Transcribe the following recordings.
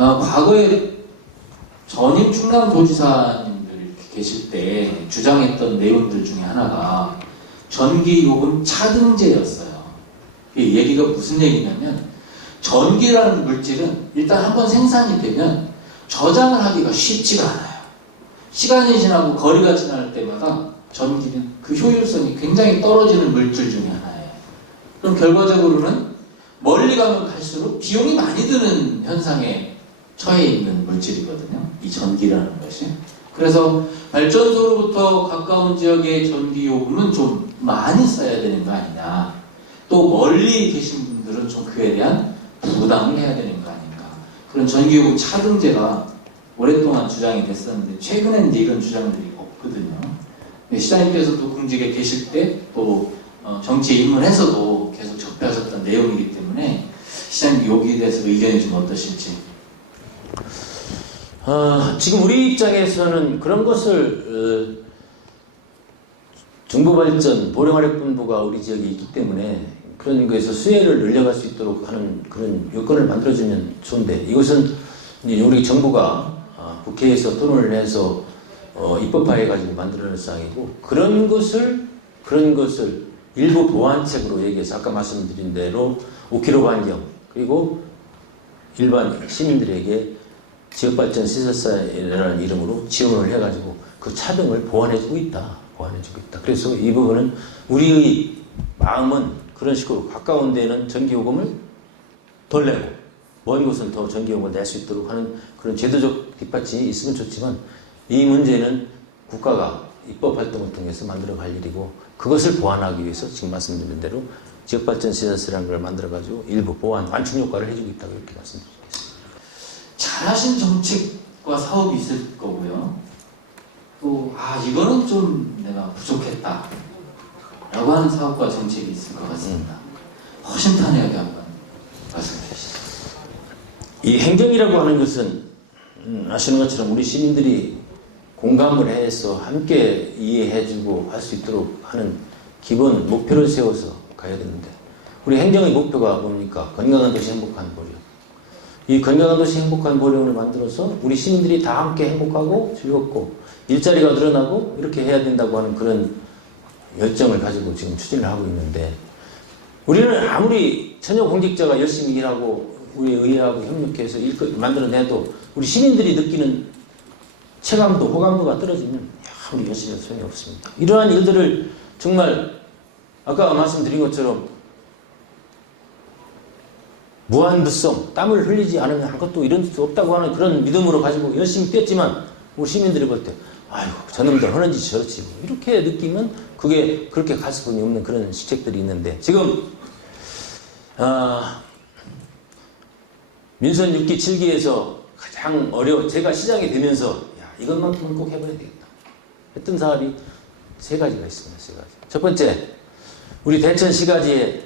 과거에 전임 충남도지사님들 이렇게 계실 때 주장했던 내용들 중에 하나가 전기요금 차등제였어요. 이 얘기가 무슨 얘기냐면 전기라는 물질은 일단 한번 생산이 되면 저장을 하기가 쉽지가 않아요. 시간이 지나고 거리가 지날 때마다 전기는 그 효율성이 굉장히 떨어지는 물질 중에 하나예요. 그럼 결과적으로는 멀리 가면 갈수록 비용이 많이 드는 현상에 처해 있는 물질이거든요. 이 전기라는 것이. 그래서 발전소로부터 가까운 지역의 전기요금은 좀 많이 써야 되는 거 아니냐. 또 멀리 계신 분들은 좀 그에 대한 부담을 해야 되는 거 아닌가. 그런 전기요금 차등제가 오랫동안 주장이 됐었는데 최근엔 이제 이런 주장들이 없거든요. 시장님께서도 공직에 계실 때 또 정치에 입문해서도 계속 접하셨던 내용이기 때문에 시장님 여기에 대해서 의견이 좀 어떠실지. 지금 우리 입장에서는 그런 것을 중부발전 보령화력본부가 우리 지역에 있기 때문에 그런 거에서 수혜를 늘려갈 수 있도록 하는 그런 요건을 만들어주면 좋은데 이것은 이제 우리 정부가 국회에서 토론을 내서 입법화해가지고 만들어낸 사항이고 그런 것을 일부 보완책으로 얘기해서 아까 말씀드린 대로 5km 반경 그리고 일반 시민들에게 지역발전 시설사라는 이름으로 지원을 해가지고 그 차등을 보완해주고 있다. 그래서 이 부분은 우리의 마음은 그런 식으로 가까운 데는 전기요금을 덜 내고 먼 곳은 더 전기요금을 낼 수 있도록 하는 그런 제도적 뒷받침이 있으면 좋지만 이 문제는 국가가 입법활동을 통해서 만들어갈 일이고 그것을 보완하기 위해서 지금 말씀드린 대로 지역발전시설이라는 걸 만들어가지고 일부 보완, 완충 효과를 해주고 있다고 이렇게 말씀드리겠습니다. 잘하신 정책과 사업이 있을 거고요. 또 이거는 좀 내가 부족했다 라고 하는 사업과 정책이 있을 것 같습니다. 허심탄회하게 한번 말씀해 주시죠. 이 행정이라고 하는 것은 아시는 것처럼 우리 시민들이 공감을 해서 함께 이해해주고 할 수 있도록 하는 기본 목표를 세워서 가야 되는데 우리 행정의 목표가 뭡니까? 건강한 도시 행복한 보령. 이 건강한 도시 행복한 보령을 만들어서 우리 시민들이 다 함께 행복하고 즐겁고 일자리가 늘어나고 이렇게 해야 된다고 하는 그런 열정을 가지고 지금 추진을 하고 있는데 우리는 아무리 천여 공직자가 열심히 일하고 우리 의회하고 협력해서 만들어내도 우리 시민들이 느끼는 체감도 호감도가 떨어지면 아무리 열심히 해도 소용이 없습니다. 이러한 일들을 정말 아까 말씀드린 것처럼 무한불성 땀을 흘리지 않으면 아무것도 이런 수 없다고 하는 그런 믿음으로 가지고 열심히 뛰었지만 우리 시민들이 볼 때 아이고 저놈들 하는 짓이 저렇지 이렇게 느끼면 그게 그렇게 갈 수밖에 없는 그런 시책들이 있는데 지금 민선 6기 7기에서 가장 제가 시장이 되면서 이것만큼은 꼭 해봐야 되겠다 했던 사업이 세 가지가 있습니다. 세 가지. 첫 번째, 우리 대천 시가지의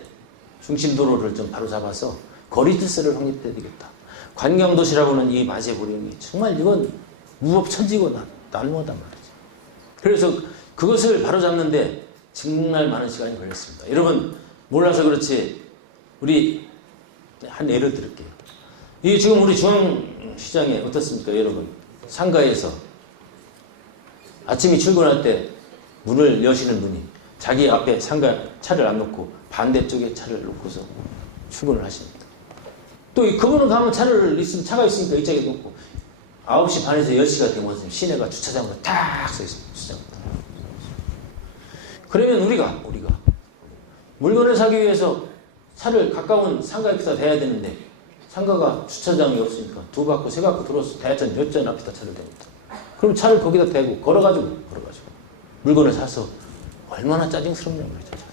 중심도로를 좀 바로잡아서 거리 질서를 확립해야 되겠다. 관광도시라고는 이 마제보령이 정말 이건 무법천지고 난무하단 말이죠. 그래서 그것을 바로잡는데 정말 많은 시간이 걸렸습니다. 여러분 몰라서 그렇지 우리 한 예를 들을게요. 이 지금 우리 중앙시장에 어떻습니까, 여러분? 상가에서 아침에 출근할 때 문을 여시는 분이 자기 앞에 상가 차를 안 놓고 반대쪽에 차를 놓고서 출근을 하십니다. 또 그분은 가면 차가 있으니까 이쪽에 놓고 9시 반에서 10시가 되면 시내가 주차장으로 탁 서 있습니다. 주차장으로. 그러면 우리가 물건을 사기 위해서 차를 가까운 상가에다 대야 되는데 상가가 주차장이 없으니까 2바퀴 3바퀴 들어서 대전 몇전 앞에다 차를 댑니다. 그럼 차를 거기다 대고 걸어가지고 물건을 사서 얼마나 짜증스럽냐고 그러죠.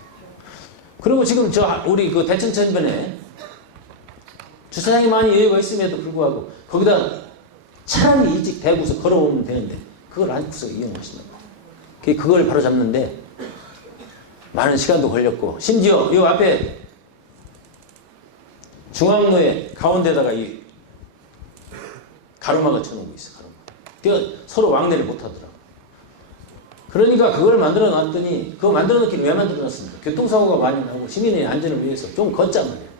그리고 지금 우리 그 대천천변에 주차장이 많이 여유가 있음에도 불구하고 거기다 차량이 일찍 대고서 걸어오면 되는데 그걸 안고서 이용하신다고. 그걸 바로 잡는데 많은 시간도 걸렸고 심지어 이 앞에 중앙로에 가운데다가 이 가로막을 쳐놓고 있어. 그러니까 서로 왕래를 못하더라고. 그러니까 그걸 만들어 놨더니 그거 만들어 놓기는 왜 만들어 놨습니까? 교통사고가 많이 나고 시민의 안전을 위해서 좀 걷자 말이에요.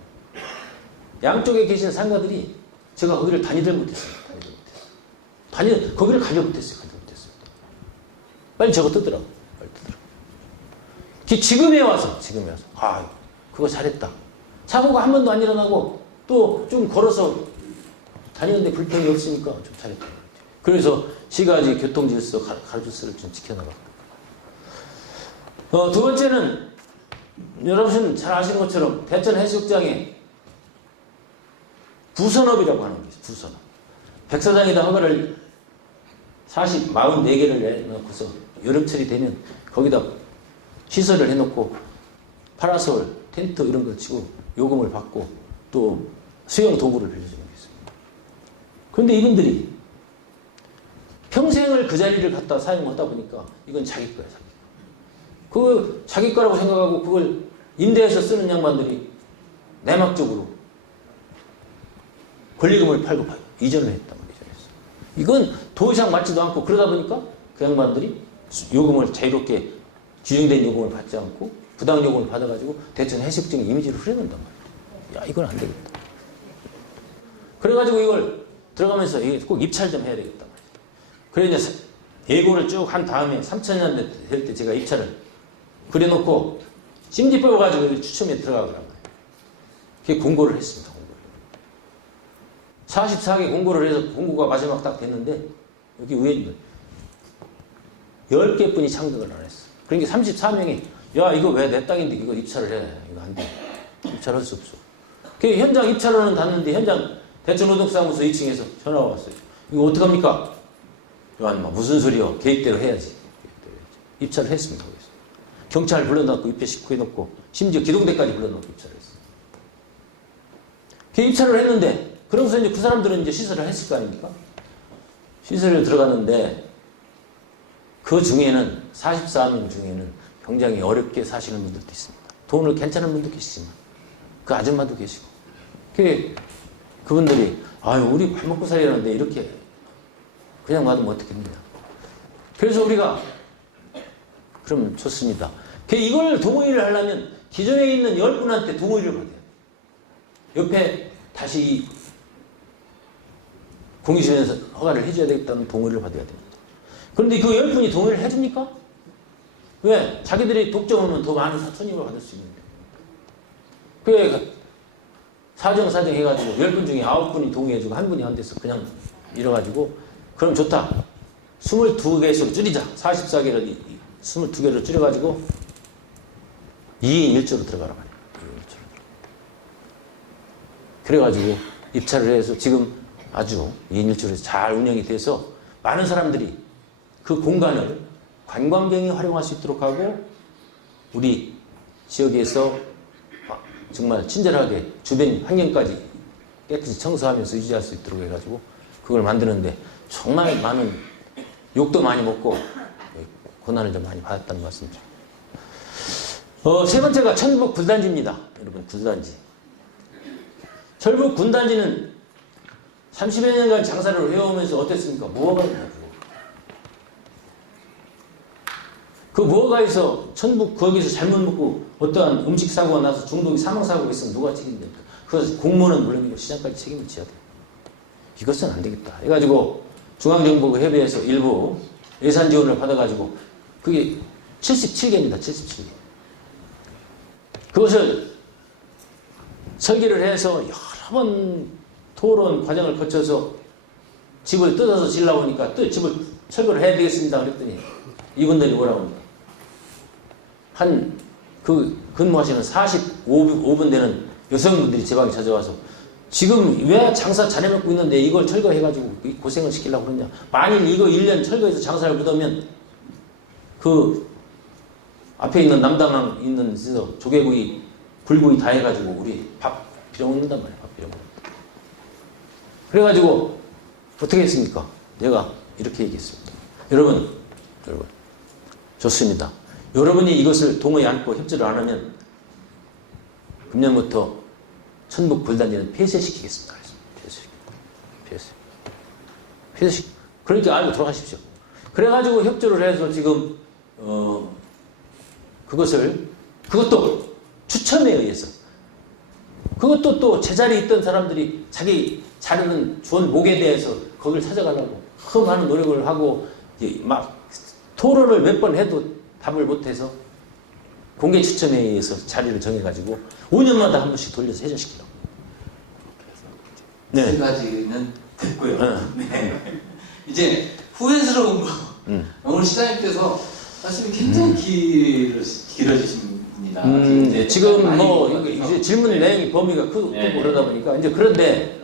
양쪽에 계신 상가들이 제가 거기를 다니들 못했어요. 거기를 가려 못했어요. 빨리 적어 뜨더라고. 지금에 와서, 아, 그거 잘했다. 사고가 한 번도 안 일어나고, 또 좀 걸어서 다니는데 불평이 없으니까 좀 잘했다. 그래서 시가지 교통질서, 가로질서를 좀 지켜나가고. 두 번째는, 여러분 잘 아시는 것처럼, 대천 해수욕장에 부선업이라고 하는 게 있어요. 부선업. 백사장에다 허가를 44개를 내놓고서 여름철이 되면 거기다 시설을 해놓고 파라솔, 텐트 이런 걸 치고 요금을 받고 또 수영 도구를 빌려주는 게 있습니다. 그런데 이분들이 평생을 그 자리를 갖다 사용하다 보니까 이건 자기 거야, 자기 거. 그 자기 거라고 생각하고 그걸 임대해서 쓰는 양반들이 내막적으로 권리금을 팔고 이전을 했단 말이죠. 이건 더 이상 맞지도 않고 그러다 보니까 그 양반들이 요금을 자유롭게 규정된 요금을 받지 않고 부당 요금을 받아가지고 대천 해수욕장의 이미지를 흐려놓는단 말이야. 야, 이건 안 되겠다. 그래가지고 이걸 들어가면서 이게 꼭 입찰 좀 해야 되겠다. 그래 이제 예고를 쭉 한 다음에 3,000년 될 때 제가 입찰을 그려놓고 심지 뽑아가지고 추첨에 들어가더란 말이에요. 그게 공고를 했습니다. 44개 공고를 해서 공고가 마지막 딱 됐는데 여기 위에 10개 뿐이 참석을 안 했어. 그러니까 34명이 야 이거 왜 내 땅인데 이거 입찰을 해. 이거 안 돼. 입찰할 수 없어. 그 현장 입찰원은 닿는데 현장 대천노동사무소 2층에서 전화가 왔어요. 이거 어떡합니까? 요한 무슨 소리요? 계획대로 해야지. 입찰을 했습니다. 거기서. 경찰 불러놓고 입회시켜놓고 심지어 기동대까지 불러놓고 입찰을 했어요. 그 입찰을 했는데 그러면서 이제 그 사람들은 이제 시설을 했을 거 아닙니까? 시설에 들어갔는데 그 중에는 44명 중에는 굉장히 어렵게 사시는 분들도 있습니다. 돈을 괜찮은 분도 계시지만 그 아줌마도 계시고 그분들이 아유 우리 밥 먹고 살려는데 이렇게 그냥 놔두면 어떻겠느냐. 그래서 우리가 그럼 좋습니다. 이걸 동의를 하려면 기존에 있는 10분한테 동의를 받아야 돼요. 옆에 다시 공유시에서 허가를 해줘야 되겠다는 동의를 받아야 됩니다. 그런데 그 10분이 동의를 해줍니까? 왜? 자기들이 독점하면 더 많은 손님을 받을 수 있는데. 그래 사정 해가지고 10분 중에 9분이 동의해주고 1분이 안 돼서 그냥 이래가지고 그럼 좋다. 22개수로 줄이자. 44개를 22개로 줄여가지고 2인 1조로 들어가라 말이야. 2인 1조로. 그래가지고 입찰을 해서 지금 아주 2인 1조로 잘 운영이 돼서 많은 사람들이 그 공간을 관광객이 활용할 수 있도록 하고 우리 지역에서 정말 친절하게 주변 환경까지 깨끗이 청소하면서 유지할 수 있도록 해가지고 그걸 만드는데 정말 많은 욕도 많이 먹고 고난을 좀 많이 받았다는 말씀이죠. 세 번째가 천북 군단지입니다. 여러분 군단지. 천북 군단지는 30여 년간 장사를 해오면서 어땠습니까? 무허가 있나요? 그 무허가에서 천북 거기서 잘못 먹고 어떠한 음식 사고가 나서 중독이 사망사고가 있으면 누가 책임집니까? 그것을 공무원은 물론이고 시장까지 책임을 져야 돼요. 이것은 안 되겠다. 해가지고 중앙정부 협의회에서 일부 예산 지원을 받아가지고 그게 77개입니다. 77개. 그것을 설계를 해서 여러 번 토론 과정을 거쳐서 집을 뜯어서 지려고 하니까 또 집을 철거를 해야 되겠습니다. 그랬더니 이분들이 뭐라고 합니까? 근무하시는 45분 되는 여성분들이 제 방에 찾아와서 지금 왜 장사 잘해먹고 있는데 이걸 철거해가지고 고생을 시키려고 그러냐. 만일 이거 1년 철거해서 장사를 못하면 그 앞에 있는 남당항 있는 데서 조개구이, 불구이 다 해가지고 우리 밥 빌어먹는단 말이에요. 밥 빌어먹는다. 그래가지고 어떻게 했습니까? 내가 이렇게 얘기했습니다. 여러분 좋습니다. 여러분이 이것을 동의 않고 협조를 안 하면 금년부터 천북 불단지는 폐쇄시키겠습니다. 폐쇄. 그러니까 알고 돌아가십시오. 그래가지고 협조를 해서 지금 그것도 추첨에 의해서 그것도 또 제자리에 있던 사람들이 자기 자르는 주원 목에 대해서 거기를 찾아가려고 많은 노력을 하고 막 토론을 몇 번 해도 답을 못해서 공개 추천회의에서 자리를 정해가지고 5년마다 한 번씩 돌려서 회전시키려고. 세 가지는 됐고요. 네. 이제 후회스러운 거. 오늘 시장님께서 사실 굉장히 길어지십니다. 네, 지금 뭐 많이 이제 질문 내용이 범위가 크고 네. 그러다 보니까 이제 그런데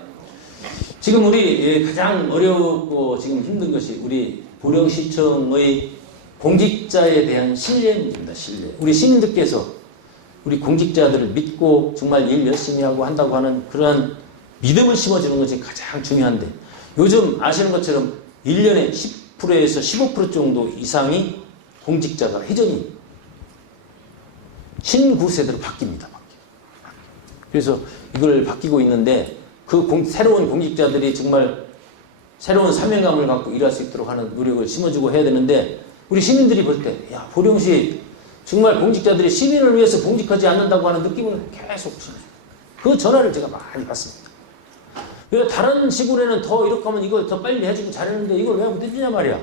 지금 우리 가장 어렵고 지금 힘든 것이 우리 보령시청의 공직자에 대한 신뢰 문제입니다. 신뢰. 우리 시민들께서 우리 공직자들을 믿고 정말 일 열심히 하고 한다고 하는 그러한 믿음을 심어주는 것이 가장 중요한데 요즘 아시는 것처럼 1년에 10%에서 15% 정도 이상이 공직자가 회전이 신구세대로 바뀝니다. 그래서 이걸 바뀌고 있는데 새로운 공직자들이 정말 새로운 사명감을 갖고 일할 수 있도록 하는 노력을 심어주고 해야 되는데 우리 시민들이 볼 때 야 보령시 정말 공직자들이 시민을 위해서 공직하지 않는다고 하는 느낌을 계속 심어줘요. 그 전화를 제가 많이 받습니다. 다른 시골에는 더 이렇게 하면 이걸 더 빨리 해주고 잘했는데 이걸 왜 못해주냐 말이야.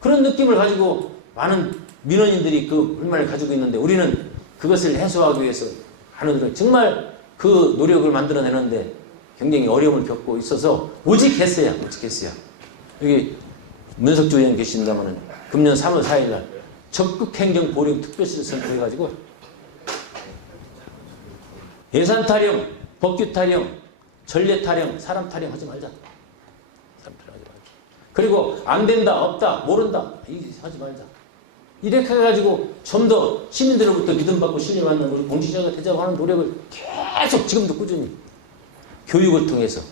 그런 느낌을 가지고 많은 민원인들이 그 불만을 가지고 있는데 우리는 그것을 해소하기 위해서 하는 노력, 정말 그 노력을 만들어내는데 굉장히 어려움을 겪고 있어서 오직했어요. 여기 문석주 의원 계신다면은 금년 3월 4일 날 적극행정 보령 특별시를 선포해가지고 예산 타령, 법규 타령, 전례 타령, 사람 타령 하지 말자. 그리고 안 된다, 없다, 모른다 이거 하지 말자. 이렇게 해가지고 좀 더 시민들로부터 믿음받고 신뢰받는 우리 공직자가 되자고 하는 노력을 계속 지금도 꾸준히 교육을 통해서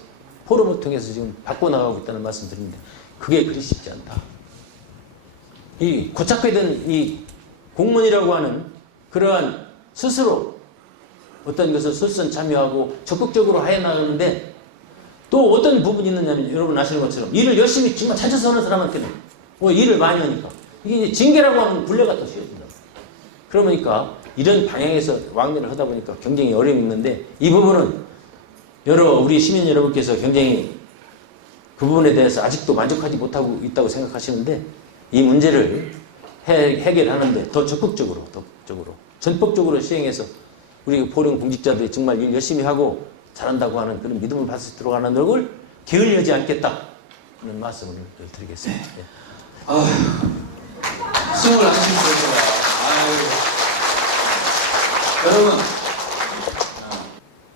포럼을 통해서 지금 바꿔나가고 있다는 말씀 드립니다. 그게 그리 쉽지 않다. 이 고착화된 이 공무원이라고 하는 그러한 스스로 어떤 것을 설선 참여하고 적극적으로 해나가는데 또 어떤 부분이 있느냐면 여러분 아시는 것처럼 일을 열심히 정말 찾아서 하는 사람한테는 일을 많이 하니까 이게 이제 징계라고 하는 굴레가 또 씌워진다. 그러니까 이런 방향에서 왕래를 하다 보니까 굉장히 어려움이 있는데 이 부분은 우리 시민 여러분께서 굉장히 그 부분에 대해서 아직도 만족하지 못하고 있다고 생각하시는데 이 문제를 해결하는데 더 적극적으로 전폭적으로 시행해서 우리 보령 공직자들이 정말 일 열심히 하고 잘한다고 하는 그런 믿음을 받을 수 있도록 하는 노력을 게을리하지 않겠다 하는 말씀을 드리겠습니다. 네. 숨을 안 쉬시고요. 여러분,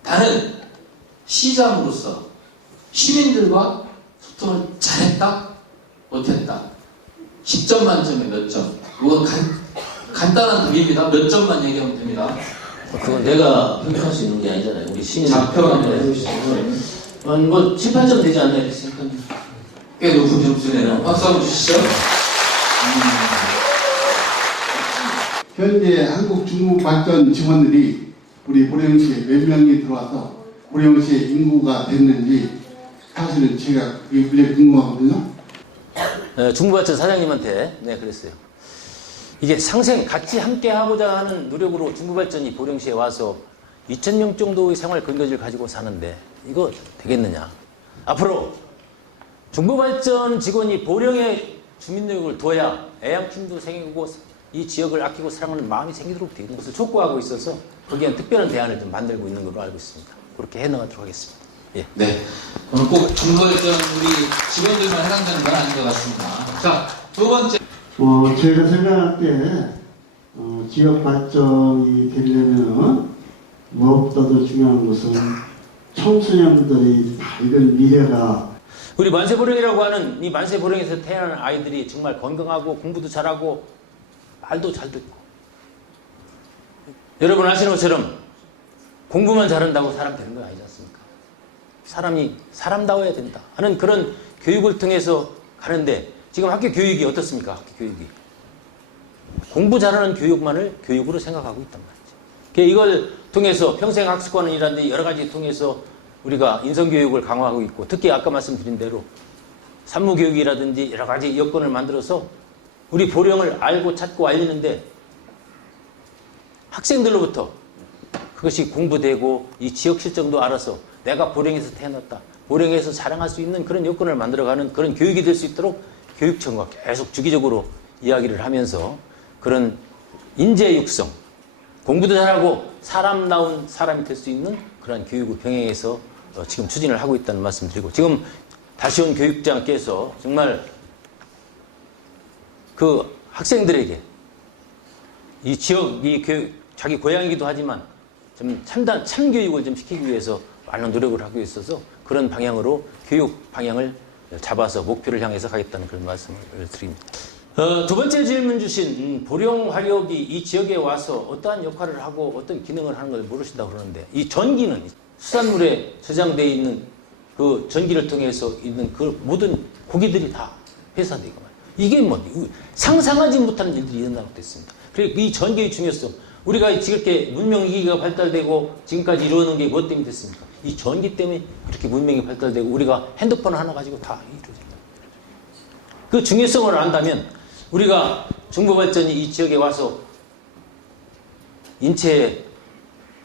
나는 시장으로서 시민들과 소통을 잘했다? 못했다? 10점 만점에 몇 점? 이건 간단한 답입니다. 몇 점만 얘기하면 됩니다. 그건 내가 평가할 수 있는 게 아니잖아요. 우리 시민 자평 한번 해주시죠. 뭐 7, 8점 되지 않나 이렇게 생각합니다. 꽤 높은 점수네요. 박수 한번 주시죠. 현재 한국중국발전 직원들이 우리 보령시에 몇 명이 들어와서 보령시의 인구가 됐는지 사실은 제가 그게 굉장히 궁금하거든요. 중부발전 사장님한테 그랬어요. 이게 상생 같이 함께 하고자 하는 노력으로 중부발전이 보령시에 와서 2,000명 정도의 생활 근거지를 가지고 사는데 이거 되겠느냐. 앞으로 중부발전 직원이 보령의 주민력을 둬야 애양심도 생기고 이 지역을 아끼고 사랑하는 마음이 생기도록 되는 것을 촉구하고 있어서 거기에 특별한 대안을 좀 만들고 있는 걸로 알고 있습니다. 그렇게 해나가도록 하겠습니다. 예. 네. 오늘 꼭 중부발전 우리 직원들만 해당되는 건 아닌 것 같습니다. 자, 두 번째. 제가 생각할 때 지역 발전이 되려면 무엇보다도 중요한 것은 청소년들의 밝은 미래가 우리 만세보령이라고 하는 이 만세보령에서 태어난 아이들이 정말 건강하고 공부도 잘하고 말도 잘 듣고 여러분 아시는 것처럼 공부만 잘한다고 사람 되는 건 아니지 않습니까? 사람이 사람다워야 된다 하는 그런 교육을 통해서 가는데 지금 학교 교육이 어떻습니까? 학교 교육이 공부 잘하는 교육만을 교육으로 생각하고 있단 말이죠. 이걸 통해서 평생학습관이라든지 여러 가지 통해서 우리가 인성교육을 강화하고 있고 특히 아까 말씀드린 대로 산무교육이라든지 여러 가지 여건을 만들어서 우리 보령을 알고 찾고 알리는데 학생들로부터 그것이 공부되고 이 지역 실정도 알아서 내가 보령에서 태어났다. 보령에서 자랑할 수 있는 그런 여건을 만들어가는 그런 교육이 될 수 있도록 교육청과 계속 주기적으로 이야기를 하면서 그런 인재 육성, 공부도 잘하고 사람다운 사람이 될 수 있는 그런 교육을 병행해서 지금 추진을 하고 있다는 말씀드리고, 지금 다시 온 교육장께서 정말 그 학생들에게 이 지역, 이 교육, 자기 고향이기도 하지만 좀 참교육을 좀 시키기 위해서 많은 노력을 하고 있어서 그런 방향으로 교육 방향을 잡아서 목표를 향해서 가겠다는 그런 말씀을 드립니다. 두 번째 질문 주신 보령 화력이 이 지역에 와서 어떠한 역할을 하고 어떤 기능을 하는 걸 모르신다고 그러는데, 이 전기는 수산물에 저장되어 있는 그 전기를 통해서 있는 그 모든 고기들이 다 회사되고 말이에요. 이게 뭐 상상하지 못하는 일들이 일어나고 됐습니다. 그리고 이 전기의 중요성, 우리가 이렇게 문명기기가 발달되고 지금까지 이루어놓은 게 뭐 때문에 됐습니까? 이 전기 때문에 이렇게 문명이 발달되고 우리가 핸드폰 하나 가지고 다 이루어진다. 그 중요성을 안다면 우리가 정보발전이 이 지역에 와서 인체에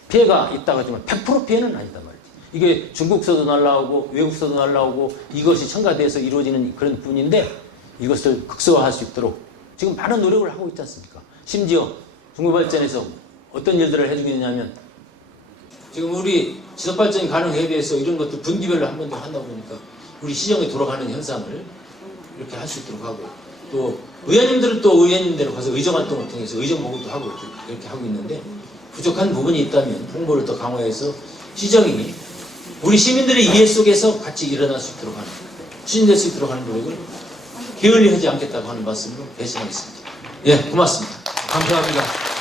피해가 있다고 하지만 100% 피해는 아니다 말이지. 이게 중국서도 날라오고 외국서도 날라오고 이것이 첨가돼서 이루어지는 그런 분인데, 이것을 극소화할 수 있도록 지금 많은 노력을 하고 있지 않습니까? 심지어 정보발전에서 어떤 일들을 해주고 있냐면, 지금 우리 지속발전이 가능에 대해서 이런 것들 분기별로 한 번 더 한다 보니까 우리 시정이 돌아가는 현상을 이렇게 할 수 있도록 하고, 또 의원님들은 또 의원님대로 가서 의정활동을 통해서 의정보고도 하고 이렇게 하고 있는데, 부족한 부분이 있다면 홍보를 더 강화해서 시정이 우리 시민들의 이해 속에서 같이 일어날 수 있도록 하는, 추진될 수 있도록 하는 노력을 게을리 하지 않겠다고 하는 말씀으로 배신하겠습니다. 예, 고맙습니다. 감사합니다.